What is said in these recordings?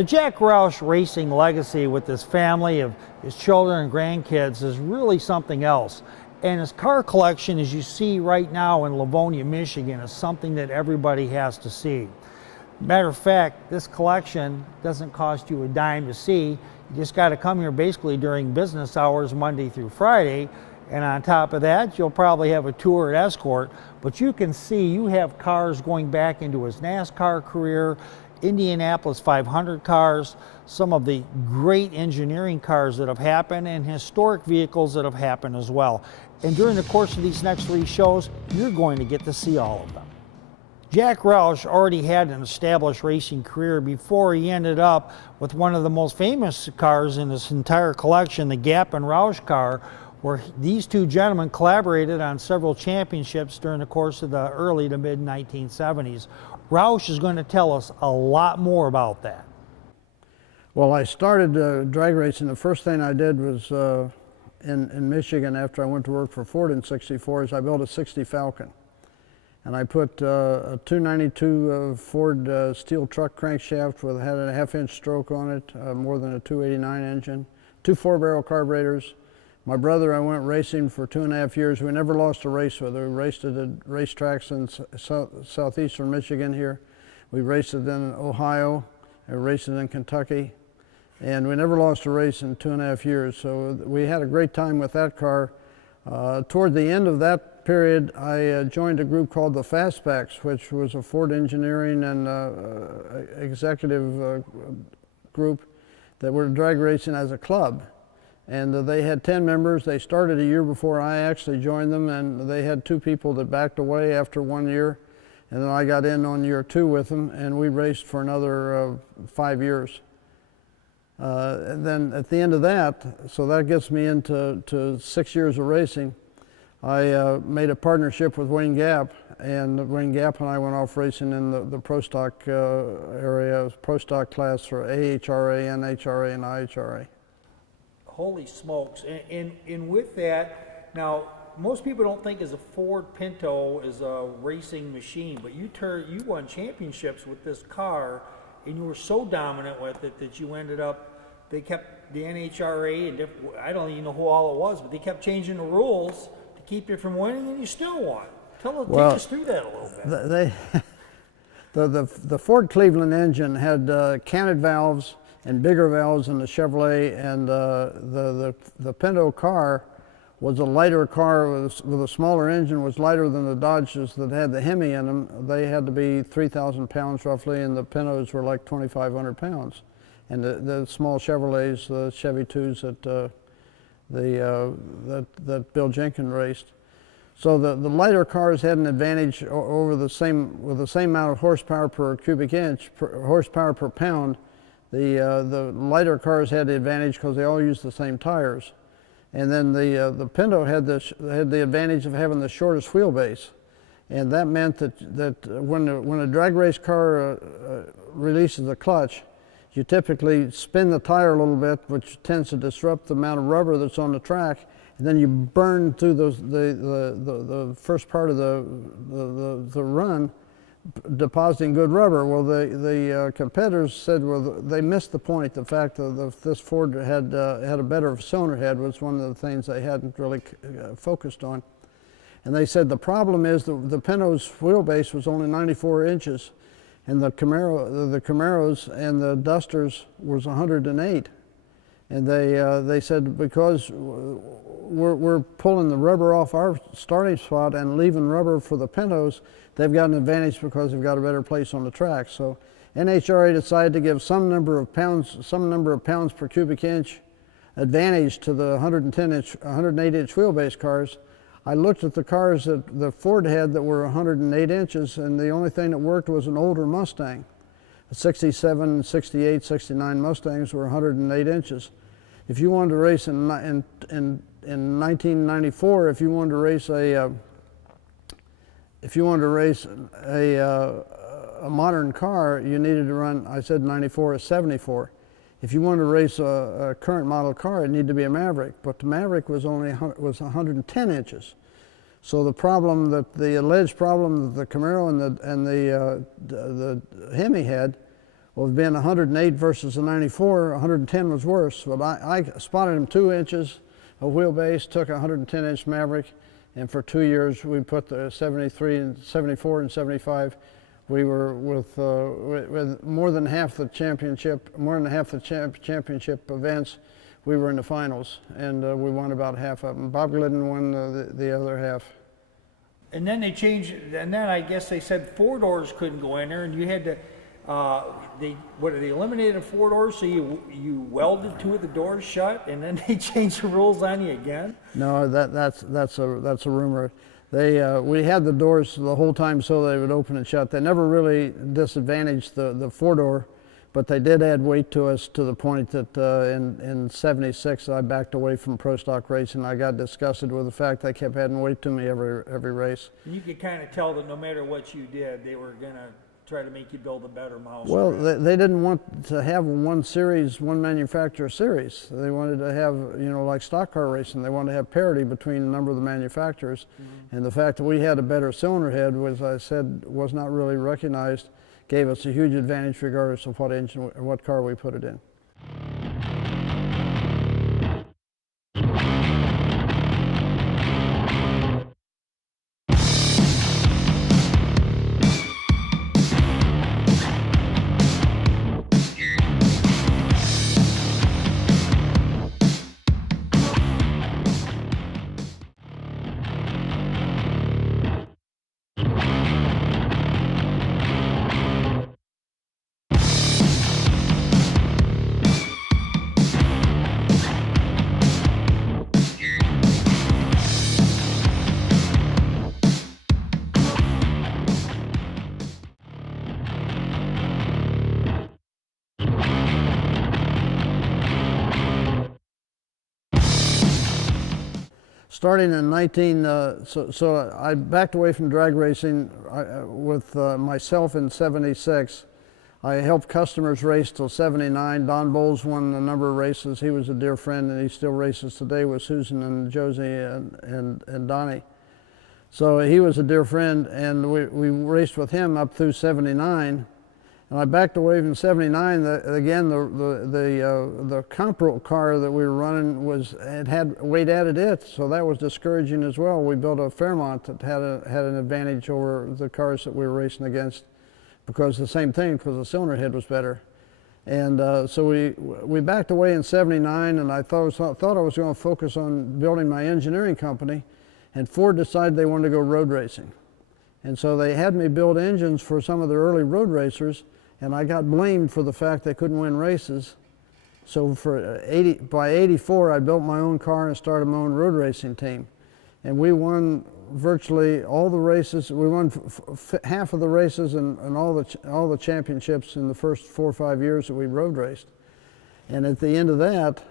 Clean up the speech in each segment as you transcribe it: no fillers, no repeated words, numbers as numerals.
The Jack Roush racing legacy with his family of his children and grandkids is really something else. And his car collection, as you see right now in Livonia, Michigan, is something that everybody has to see. Matter of fact, this collection doesn't cost you a dime to see. You just got to come here basically during business hours, Monday through Friday. And on top of that, you'll probably have a tour at Escort. But you can see you have cars going back into his NASCAR career, Indianapolis 500 cars, some of the great engineering cars that have happened, and historic vehicles that have happened as well. And during the course of these next 3 shows, you're going to get to see all of them. Jack Roush already had an established racing career before he ended up with one of the most famous cars in his entire collection, the Gap and Roush car, where these 2 gentlemen collaborated on several championships during the course of the early to mid 1970s. Roush is going to tell us a lot more about that. Well, I started drag racing. The first thing I did was in Michigan after I went to work for Ford in '64 is I built a 60 Falcon. And I put a 292 Ford steel truck crankshaft with had a 1/2-inch stroke on it, more than a 289 engine, 2 4-barrel carburetors. My brother, I went racing for 2.5 years. We never lost a race with it. We raced at racetracks in southeastern Michigan here. We raced it in Ohio. I raced it in Kentucky. And we never lost a race in 2.5 years. So we had a great time with that car. Toward the end of that period, I joined a group called the Fastbacks, which was a Ford engineering and executive group that were drag racing as a club. And they had 10 members. They started a year before I actually joined them, and they had 2 people that backed away after 1 year. And then I got in on year 2 with them, and we raced for another 5 years. And then at the end of that, so that gets me into 6 years of racing, I made a partnership with Wayne Gap, and Wayne Gap and I went off racing in the Pro Stock area, Pro Stock class for AHRA, NHRA, and IHRA. Holy smokes. And with that, now, most people don't think as a Ford Pinto is a racing machine, but you won championships with this car, and you were so dominant with it that you ended up, they kept the NHRA, and I don't even know who all it was, but they kept changing the rules to keep you from winning, and you still won. Take us through that a little bit. The Ford Cleveland engine had canted valves and bigger valves in the Chevrolet, and the Pinto car was a lighter car with a smaller engine, was lighter than the Dodges that had the Hemi in them. They had to be 3,000 pounds roughly, and the Pintos were like 2,500 pounds. And the small Chevrolets, the Chevy 2s that Bill Jenkins raced. So the lighter cars had an advantage over with the same amount of horsepower per cubic inch, horsepower per pound. The lighter cars had the advantage because they all used the same tires. And then the Pinto had the advantage of having the shortest wheelbase. And that meant that when a drag race car releases the clutch, you typically spin the tire a little bit, which tends to disrupt the amount of rubber that's on the track, and then you burn through the first part of the run, depositing good rubber. Well, the competitors said, well, they missed the point. The fact that this Ford had a better cylinder head was one of the things they hadn't really focused on. And they said the problem is the Pinto's wheelbase was only 94 inches, and the Camaros and the Dusters was 108. And they said because we're pulling the rubber off our starting spot and leaving rubber for the Pintos, they've got an advantage because they've got a better place on the track. So NHRA decided to give some number of pounds per cubic inch advantage to the 108-inch wheelbase cars. I looked at the cars that the Ford had that were 108 inches, and the only thing that worked was an older Mustang. The 67, 68, 69 Mustangs were 108 inches. If you wanted to race in 1994, if you wanted to race a modern car, you needed to run, I said 94 or 74. If you wanted to race a current model car, it needed to be a Maverick, but the Maverick was only 110 inches. So the alleged problem that the Camaro and the Hemi had Well, being 108 versus a 94, 110 was worse. But I spotted him 2 inches of wheelbase, took a 110-inch Maverick, and for 2 years we put the 73 and 74 and 75. We were with more than half the championship events. We were in the finals, and we won about half of them. Bob Glidden won the other half. And then they changed, and then I guess they said 4 doors couldn't go in there, and you had to, they eliminated 4 doors, so you welded 2 of the doors shut, and then they changed the rules on you again? No, that's a rumor. We had the doors the whole time so they would open and shut. They never really disadvantaged the 4-door, but they did add weight to us to the point that in '76 I backed away from pro stock racing. I got disgusted with the fact they kept adding weight to me every race. And you could kind of tell that no matter what you did, they were going to try to make you build a better mouse. Well, they didn't want to have one manufacturer series. They wanted to have, like stock car racing, they wanted to have parity between a number of the manufacturers. Mm-hmm. And the fact that we had a better cylinder head, as I said, was not really recognized, gave us a huge advantage regardless of what engine, what car we put it in. Starting in so I backed away from drag racing with myself in '76. I helped customers race till '79. Don Bowles won a number of races. He was a dear friend, and he still races today with Susan and Josie and Donnie. So he was a dear friend, and we raced with him up through '79. And I backed away from '79. Again, the comparable car that we were running had weight added it, so that was discouraging as well. We built a Fairmont that had an advantage over the cars that we were racing against, because the same thing, because the cylinder head was better. And so we backed away in '79, and I thought I was going to focus on building my engineering company, and Ford decided they wanted to go road racing. And so they had me build engines for some of the early road racers, and I got blamed for the fact they couldn't win races. So by '84, I built my own car and started my own road racing team. And we won virtually all the races. We won half of the races and all the championships in the first 4 or 5 years that we road raced. And at the end of that,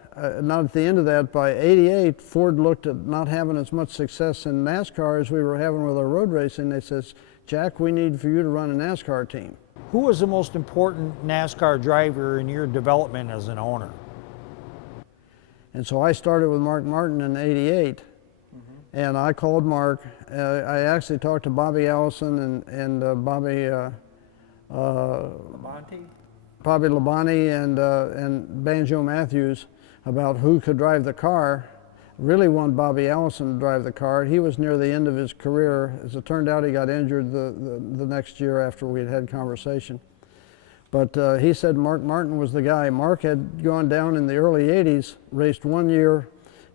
not at the end of that, by '88, Ford looked at not having as much success in NASCAR as we were having with our road racing. They says, "Jack, we need for you to run a NASCAR team." Who was the most important NASCAR driver in your development as an owner? And so I started with Mark Martin in '88, and I called Mark. I actually talked to Bobby Allison and Bobby Labonte and Banjo Matthews about who could drive the car. Really wanted Bobby Allison to drive the car. He was near the end of his career. As it turned out, he got injured the next year after we had conversation. But he said Mark Martin was the guy. Mark had gone down in the early '80s, raced 1 year,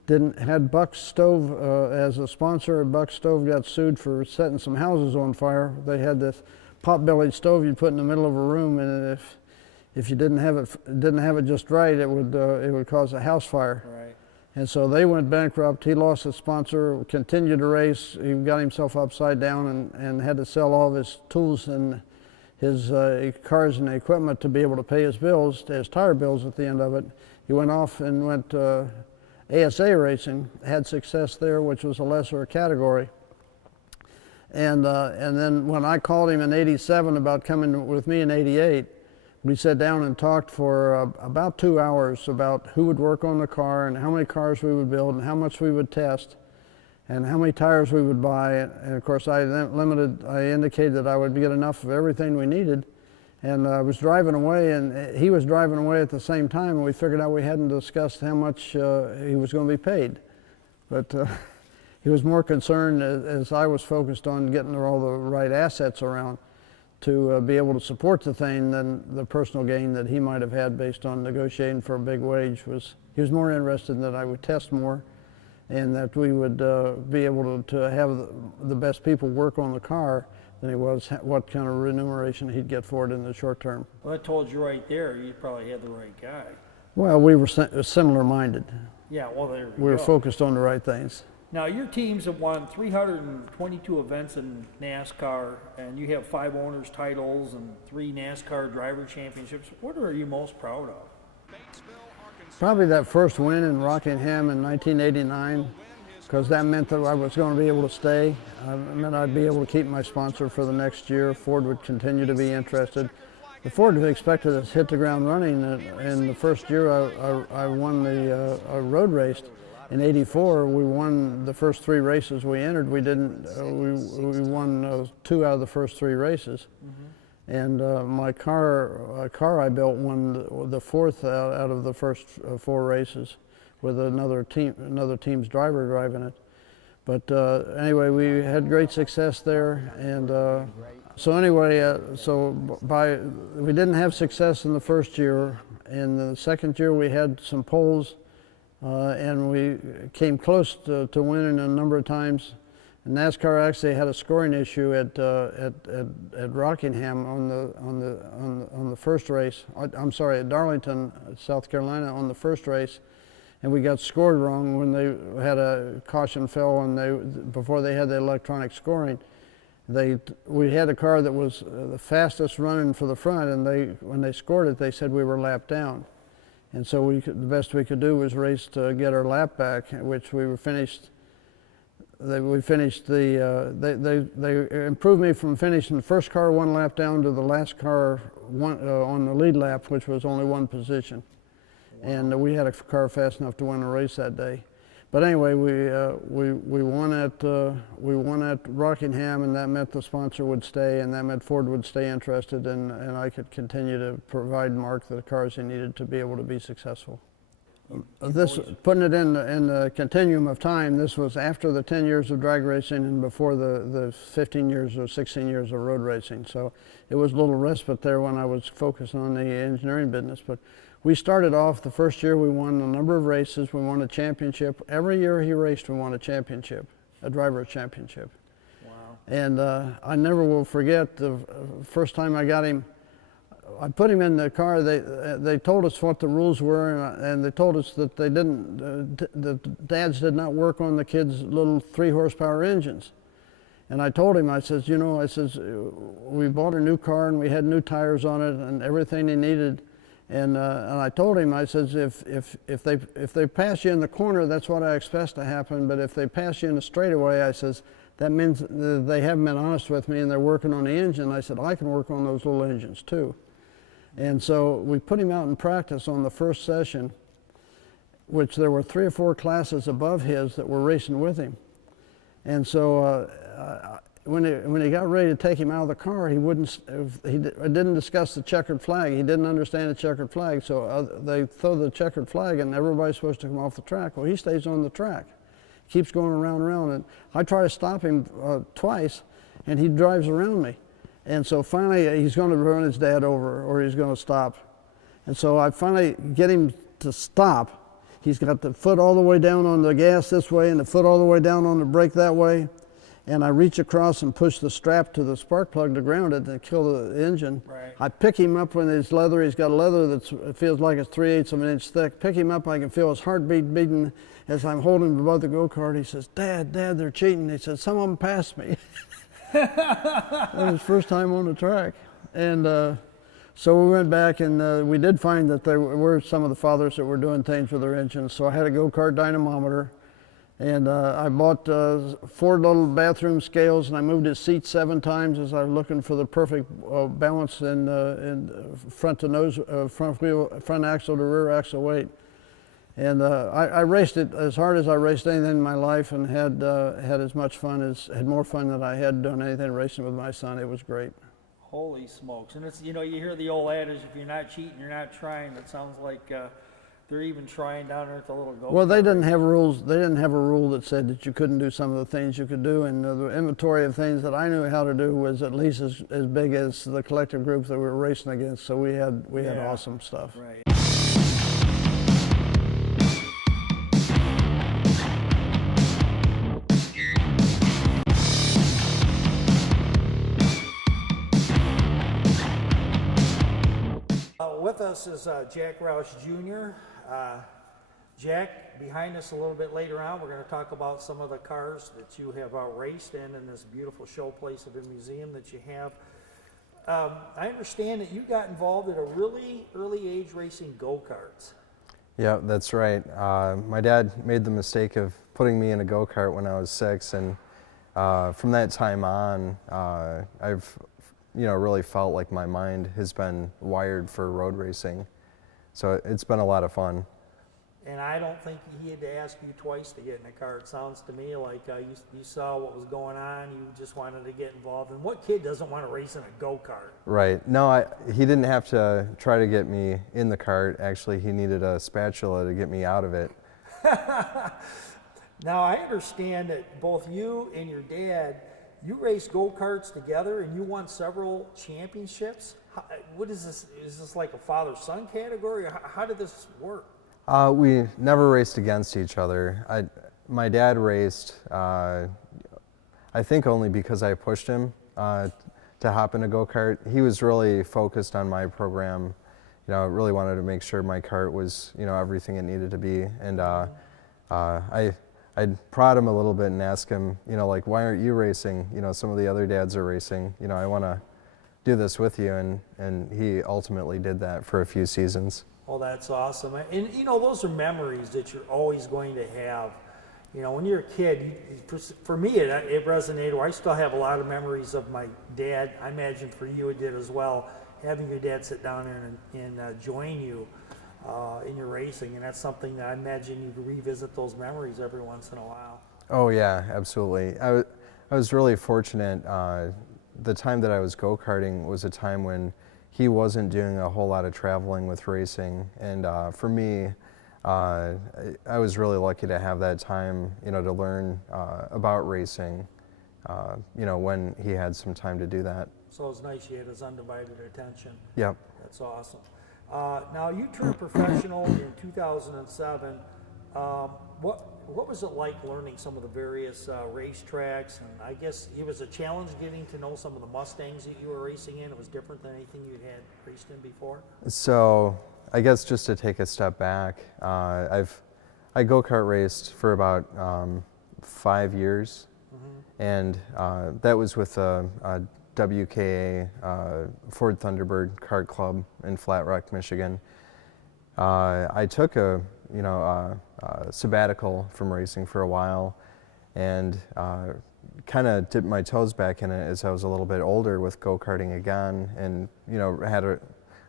had Buck Stove as a sponsor. Buck Stove got sued for setting some houses on fire. They had this pot-bellied stove you'd put in the middle of a room, and if you didn't have it just right, it would cause a house fire. Right. And so they went bankrupt. He lost his sponsor, continued to race. He got himself upside down and had to sell all of his tools and his cars and equipment to be able to pay his bills, his tire bills at the end of it. He went off and went ASA racing, had success there, which was a lesser category. And then when I called him in '87 about coming with me in '88, we sat down and talked for about 2 hours about who would work on the car and how many cars we would build and how much we would test and how many tires we would buy. And of course, I indicated that I would get enough of everything we needed. And I was driving away, and he was driving away at the same time, and we figured out we hadn't discussed how much he was going to be paid. But he was more concerned, as I was focused on getting all the right assets around to be able to support the thing, than the personal gain that he might have had based on negotiating for a big wage. He was more interested in that I would test more, and that we would be able to have the best people work on the car, than he was what kind of remuneration he'd get for it in the short term. Well, that told you right there, you probably had the right guy. Well, we were similar minded. Yeah, well, there We were focused on the right things. Now, your teams have won 322 events in NASCAR, and you have 5 owners' titles and 3 NASCAR driver championships. What are you most proud of? Probably that first win in Rockingham in 1989, because that meant that I was going to be able to stay. It meant I'd be able to keep my sponsor for the next year. Ford would continue to be interested. The Ford expected us to hit the ground running. In the first year I won the road race. In '84, we won the first 3 races we entered. We didn't. We won 2 out of the first 3 races, and my car I built won the 4th out of the first 4 races, with another team's driver driving it. But anyway, we had great success there, and so anyway, we didn't have success in the first year. In the second year, we had some poles. And we came close to winning a number of times. And NASCAR actually had a scoring issue at Rockingham on the first race. I'm sorry, at Darlington, South Carolina, on the first race, and we got scored wrong when they had a caution fell, and before they had the electronic scoring. We had a car that was the fastest running for the front, and when they scored it, they said we were lapped down. And so the best we could do was race to get our lap back, which we were finished. They improved me from finishing the first car 1 lap down to the last car on the lead lap, which was only 1 position. Wow. And we had a car fast enough to win the race that day. But anyway, we won at Rockingham, and that meant the sponsor would stay, and that meant Ford would stay interested, and I could continue to provide Mark the cars he needed to be able to be successful. Putting it in the continuum of time, this was after the 10 years of drag racing and before the 15 years or 16 years of road racing. So it was a little respite there when I was focused on the engineering business. But we started off the first year, we won a number of races. We won a championship. Every year he raced, we won a championship, a driver's championship. Wow. And I never will forget the first time I got him. I put him in the car. They told us what the rules were, and they told us that they didn't. The dads did not work on the kids' little 3-horsepower engines. And I told him, I says, we bought a new car and we had new tires on it and everything he needed. And I told him, I says, if they pass you in the corner, that's what I expect to happen. But if they pass you in the straightaway, I says, that means they haven't been honest with me and they're working on the engine. I said, I can work on those little engines too. And so we put him out in practice on the first session, which there were 3 or 4 classes above his that were racing with him. And so when he got ready to take him out of the car, he didn't discuss the checkered flag. He didn't understand the checkered flag. So they throw the checkered flag and everybody's supposed to come off the track. Well, he stays on the track, keeps going around and around. And I try to stop him twice, and he drives around me. And so finally, he's going to run his dad over, or he's going to stop. And so I finally get him to stop. He's got the foot all the way down on the gas this way and the foot all the way down on the brake that way. And I reach across and push the strap to the spark plug to ground it and kill the engine. Right. I pick him up when it's leather. He's got leather that feels like it's 3/8 of an inch thick. Pick him up, I can feel his heartbeat beating as I'm holding him above the go-kart. He says, Dad, they're cheating. He said, some of them passed me. That was his first time on the track. And so we went back, and we did find that there were some of the fathers that were doing things with their engines. So I had a go-kart dynamometer, and I bought 4 little bathroom scales, and I moved his seat 7 times as I was looking for the perfect balance in front to nose, front axle to rear axle weight. And I raced it as hard as I raced anything in my life, and had as much fun had more fun than I had doing anything racing with my son. It was great. Holy smokes. And it's, you know, you hear the old adage, if you're not cheating, you're not trying. It sounds like they're even trying down there at the little go-kart. Well, they didn't have rules. They didn't have a rule that said that you couldn't do some of the things you could do, and the inventory of things that I knew how to do was at least as big as the collective group that we were racing against. So we had awesome stuff. Right. With us is Jack Roush Jr. Jack, behind us a little bit later on, we're going to talk about some of the cars that you have raced in this beautiful show place of a museum that you have. I understand that you got involved at a really early age racing go-karts. Yeah, that's right. My dad made the mistake of putting me in a go-kart when I was 6, and from that time on, I've really felt like my mind has been wired for road racing. So it's been a lot of fun. And I don't think he had to ask you twice to get in a car. It sounds to me like you saw what was going on, you just wanted to get involved. And what kid doesn't want to race in a go-kart? Right. No, he didn't have to try to get me in the cart. Actually, he needed a spatula to get me out of it. Now, I understand that both you and your dad, you raced go-karts together and you won several championships. What is this? Is this like a father-son category? How did this work? We never raced against each other. My dad raced, I think only because I pushed him to hop in a go-kart. He was really focused on my program. Really wanted to make sure my kart was, everything it needed to be. And I'd prod him a little bit and ask him, like, why aren't you racing? Some of the other dads are racing. I want to do this with you. And he ultimately did that for a few seasons. Oh, that's awesome. And, those are memories that you're always going to have. When you're a kid, for me, it resonated. I still have a lot of memories of my dad. I imagine for you it did as well, having your dad sit down there and join you in your racing. And that's something that I imagine you revisit those memories every once in a while. Oh, yeah, absolutely. I was really fortunate. The time that I was go-karting was a time when he wasn't doing a whole lot of traveling with racing, and for me, I was really lucky to have that time, to learn about racing, when he had some time to do that. So it's nice you had his undivided attention. Yep. That's awesome. Now you turned professional in 2007. What was it like learning some of the various racetracks? And I guess it was a challenge getting to know some of the Mustangs that you were racing in. It was different than anything you'd had raced in before? So I guess just to take a step back, I go-kart raced for about 5 years, and that was with a WKA Ford Thunderbird Kart Club in Flat Rock, Michigan. I took a sabbatical from racing for a while, and kind of dipped my toes back in it as I was a little bit older with go-karting again, and had a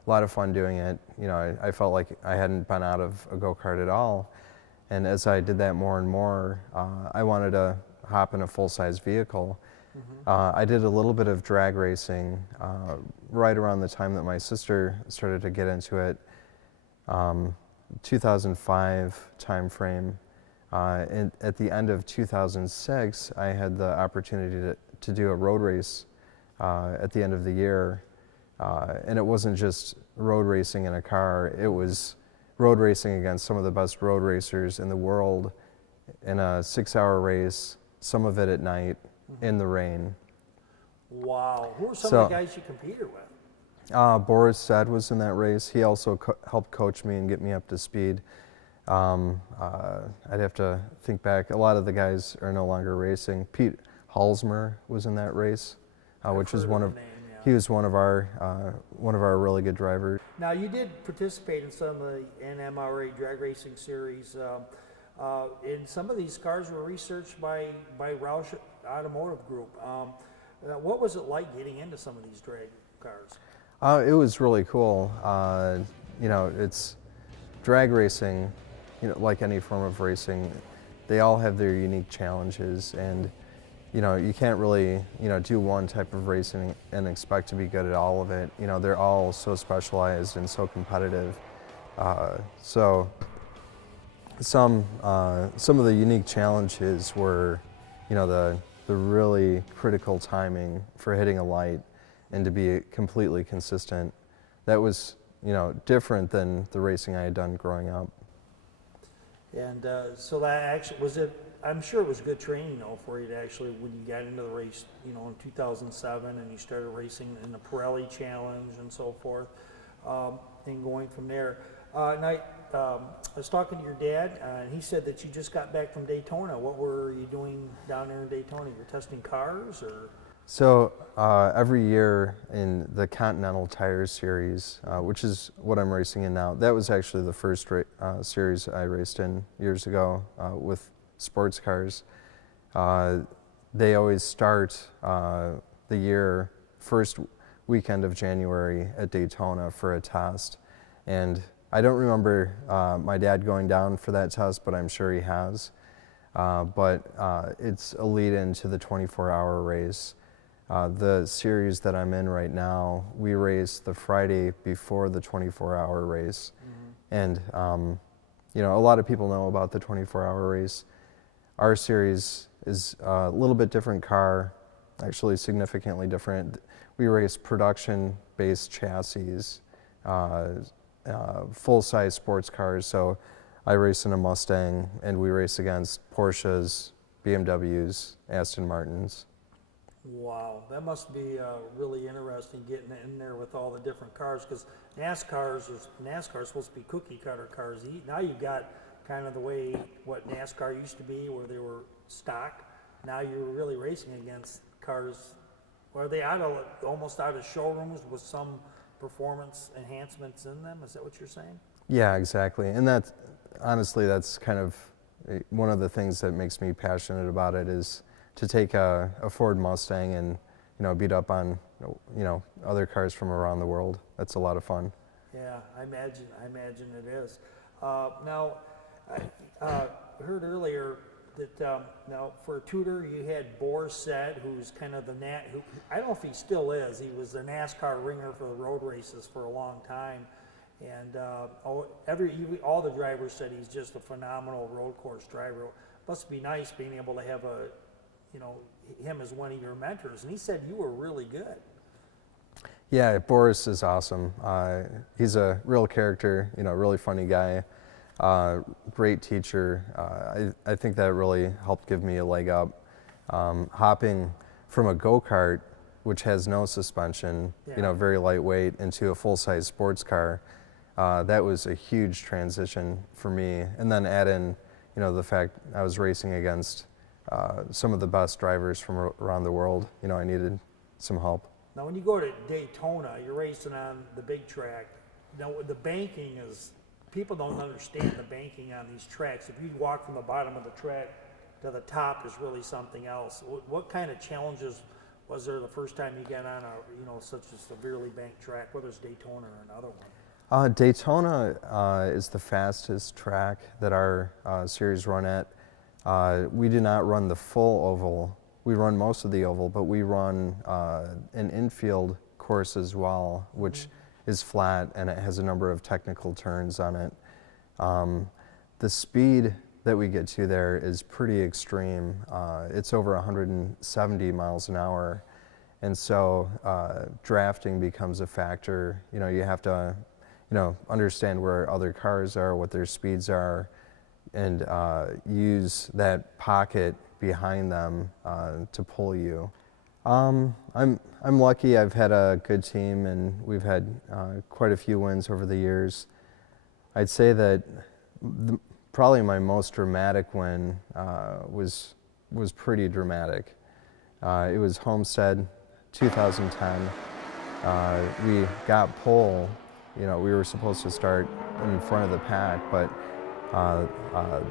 lot of fun doing it. I felt like I hadn't been out of a go-kart at all, and as I did that more and more, I wanted to hop in a full-size vehicle. I did a little bit of drag racing right around the time that my sister started to get into it. 2005 time frame. And at the end of 2006, I had the opportunity to do a road race at the end of the year. And it wasn't just road racing in a car, it was road racing against some of the best road racers in the world in a 6-hour race, some of it at night, in the rain. Wow. Who were some of the guys you competed with? Boris Said was in that race. He also helped coach me and get me up to speed. I'd have to think back. A lot of the guys are no longer racing. Pete Halsmer was in that race, which was he was one of our really good drivers. Now you did participate in some of the NMRA drag racing series. And some of these cars were researched by Roush Automotive Group. What was it like getting into some of these drag cars? It was really cool. It's drag racing, like any form of racing, they all have their unique challenges, and you can't really, do one type of racing and expect to be good at all of it. They're all so specialized and so competitive. So some of the unique challenges were, the really critical timing for hitting a light and to be completely consistent. That was, different than the racing I had done growing up. And so that actually, was it, I'm sure it was good training though for you to actually, when you got into the race, in 2007 and you started racing in the Pirelli Challenge and so forth, and going from there. I was talking to your dad, and he said that you just got back from Daytona. What were you doing down there in Daytona? You're testing cars, or? So every year in the Continental Tire Series, which is what I'm racing in now, that was actually the first series I raced in years ago with sports cars. They always start the year first weekend of January at Daytona for a test. And I don't remember my dad going down for that test, but I'm sure he has. But it's a lead-in to the 24-hour race. The series that I'm in right now, we race the Friday before the 24-hour race. And, a lot of people know about the 24-hour race. Our series is a little bit different car, actually significantly different. We race production-based chassis, full-size sports cars. So I race in a Mustang, and we race against Porsches, BMWs, Aston Martins. Wow, that must be really interesting getting in there with all the different cars, because NASCAR is supposed to be cookie cutter cars. Now you've got kind of the way what NASCAR used to be, where they were stock. Now you're really racing against cars. Are they almost out of showrooms with some performance enhancements in them? Is that what you're saying? Yeah, exactly. And honestly, that's kind of one of the things that makes me passionate about it, is to take a Ford Mustang and beat up on other cars from around the world. That's a lot of fun. Yeah, I imagine it is. Now, I heard earlier that now for a tutor you had Borset, who's kind of who I don't know if he still is. He was the NASCAR ringer for the road races for a long time, and all the drivers said he's just a phenomenal road course driver. Must be nice being able to have him as one of your mentors, and he said you were really good. Yeah, Boris is awesome. He's a real character, really funny guy, great teacher. I think that really helped give me a leg up. Hopping from a go-kart, which has no suspension, very lightweight, into a full-size sports car, that was a huge transition for me. And then add in, the fact I was racing against some of the best drivers from around the world. I needed some help. Now, when you go to Daytona, you're racing on the big track. Now, the banking is, people don't understand the banking on these tracks. If you walk from the bottom of the track to the top is really something else. What kind of challenges was there the first time you got on such a severely banked track, whether it's Daytona or another one? Daytona is the fastest track that our series run at. We do not run the full oval. We run most of the oval, but we run an infield course as well, which is flat and it has a number of technical turns on it. The speed that we get to there is pretty extreme. It's over 170 miles an hour. And so drafting becomes a factor. You have to, understand where other cars are, what their speeds are, and use that pocket behind them to pull you. I'm lucky. I've had a good team, and we've had quite a few wins over the years. I'd say that probably my most dramatic win was pretty dramatic. It was Homestead, 2010. We got pole. We were supposed to start in front of the pack, but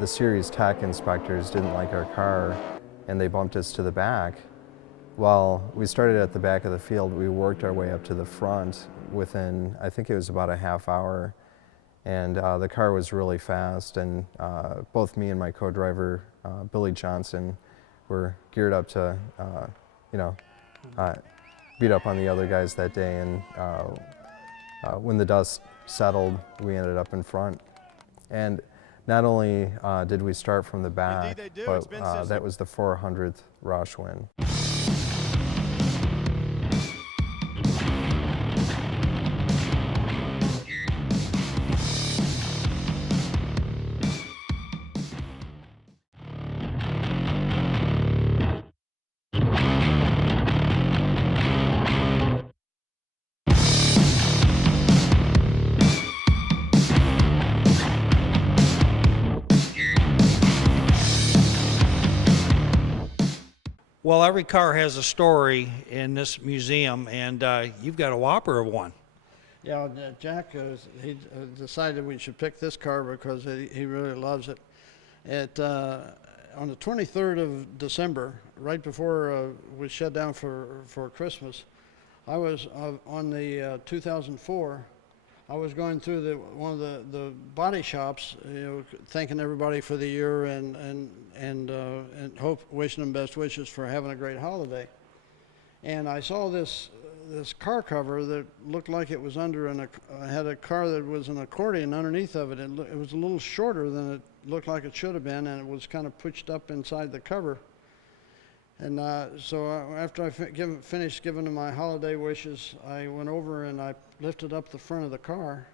the series tech inspectors didn't like our car, and they bumped us to the back. Well, we started at the back of the field. We worked our way up to the front within, I think it was about a half hour, and the car was really fast, and both me and my co-driver, Billy Johnson, were geared up to, you know, beat up on the other guys that day. And when the dust settled, we ended up in front. And not only did we start from the back, but that was the 400th Roush win. Well, every car has a story in this museum, and you've got a whopper of one. Yeah, Jack, he decided we should pick this car because he really loves it. On the 23rd of December, right before we shut down for Christmas, I was on the 2004. I was going through one of the body shops, thanking everybody for the year and wishing them best wishes for having a great holiday. And I saw this car cover that looked like it was had a car that was an accordion underneath of it. It was a little shorter than it looked like it should have been, and it was kind of pushed up inside the cover. And so after I finished giving them my holiday wishes, I went over and I lifted up the front of the car,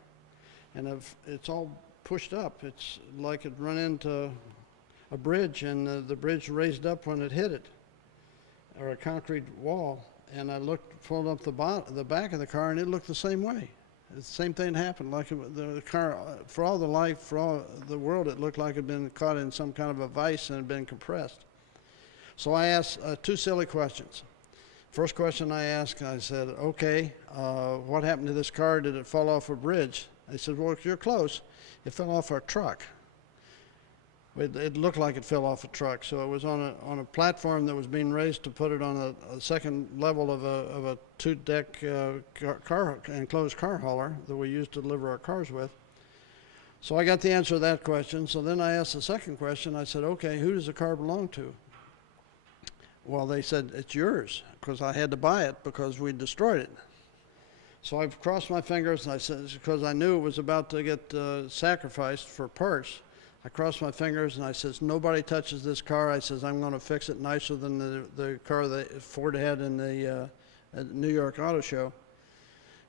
and it's all pushed up. It's like it run into a bridge, and the bridge raised up when it hit it, or a concrete wall. And I pulled up the back of the car, and it looked the same way. The same thing happened. Like the car, for all the world, it looked like it had been caught in some kind of a vise and had been compressed. So I asked two silly questions. First question I asked, I said, okay, what happened to this car? Did it fall off a bridge? They said, well, you're close. It fell off our truck. It looked like it fell off a truck. So it was on a platform that was being raised to put it on a second level of a two-deck enclosed car hauler that we used to deliver our cars with. So I got the answer to that question. So then I asked the second question. I said, okay, who does the car belong to? Well, they said, it's yours, because I had to buy it because we destroyed it. So I crossed my fingers, and I said, because I knew it was about to get sacrificed for parts, I crossed my fingers and I says, nobody touches this car. I says, I'm going to fix it nicer than the car that Ford had in the New York Auto Show.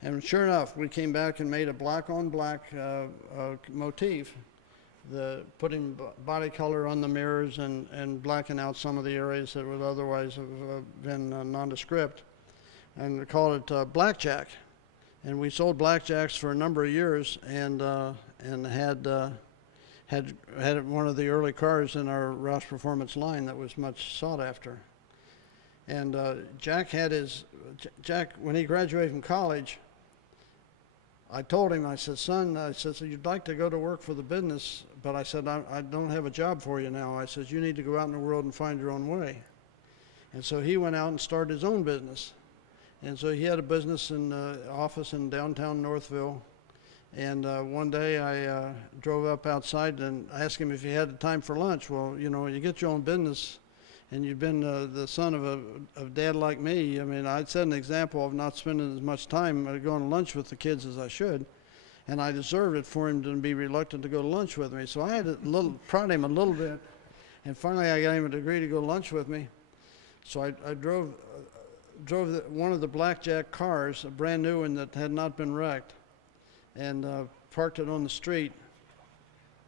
And sure enough, we came back and made a black on black motif, putting body color on the mirrors and blacking out some of the areas that would otherwise have been nondescript. And we called it Blackjack. And we sold Blackjacks for a number of years and had one of the early cars in our Roush Performance line that was much sought after. And Jack, when he graduated from college, I told him, I said, son, so you'd like to go to work for the business, but I said, I don't have a job for you now. I said, you need to go out in the world and find your own way. And so he went out and started his own business. And so he had a business in office in downtown Northville. And one day I drove up outside and asked him if he had the time for lunch. Well, you get your own business and you've been the son of a dad like me. I mean, I'd set an example of not spending as much time going to lunch with the kids as I should. And I deserved it for him to be reluctant to go to lunch with me. So I had to prod him a little bit. And finally I got him to agree to go to lunch with me. So I drove one of the Blackjack cars, a brand new one that had not been wrecked, and parked it on the street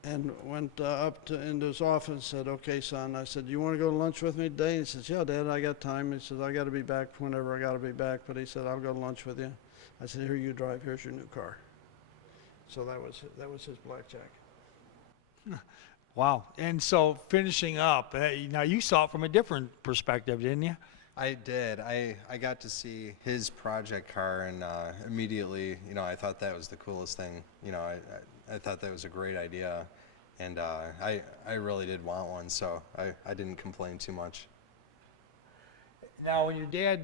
and went up into his office and said, okay, son. I said, you want to go to lunch with me today? He says, yeah, Dad, I got time. He says, I got to be back whenever I got to be back. But he said, I'll go to lunch with you. I said, here, you drive. Here's your new car. So that was his Blackjack. Wow. And so finishing up, now you saw it from a different perspective, didn't you? I did. I got to see his project car, and immediately, I thought that was the coolest thing. I thought that was a great idea, and I really did want one, so I didn't complain too much. Now, when your dad,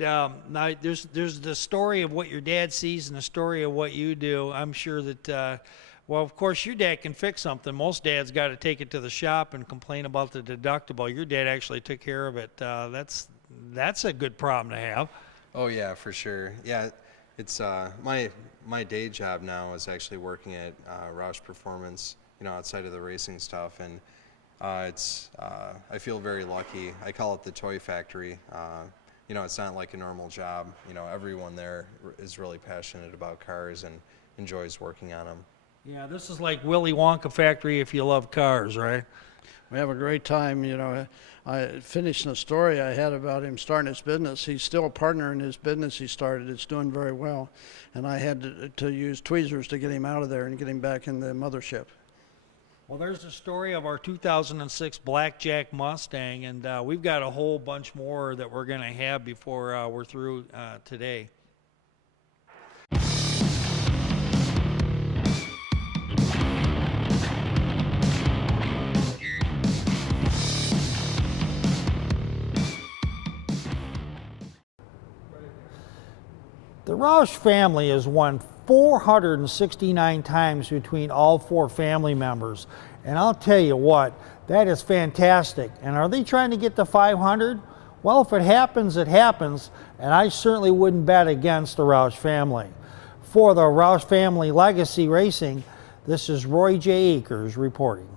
now there's the story of what your dad sees and the story of what you do. I'm sure that Well, of course, your dad can fix something. Most dads got to take it to the shop and complain about the deductible. Your dad actually took care of it. That's a good problem to have. Oh yeah, for sure. Yeah, it's my day job now is actually working at Roush Performance, outside of the racing stuff, and I feel very lucky. I call it the toy factory. It's not like a normal job. Everyone there is really passionate about cars and enjoys working on them. Yeah, this is like Willy Wonka factory if you love cars, right? We have a great time. I finishing the story I had about him starting his business. He's still a partner in his business he started. It's doing very well. And I had to use tweezers to get him out of there and get him back in the mothership. Well, there's the story of our 2006 Blackjack Mustang, and we've got a whole bunch more that we're going to have before we're through today. The Roush family has won 469 times between all four family members. And I'll tell you what, that is fantastic. And are they trying to get to 500? Well, if it happens, it happens. And I certainly wouldn't bet against the Roush family. For the Roush Family Legacy Racing, this is Roy J. Akers reporting.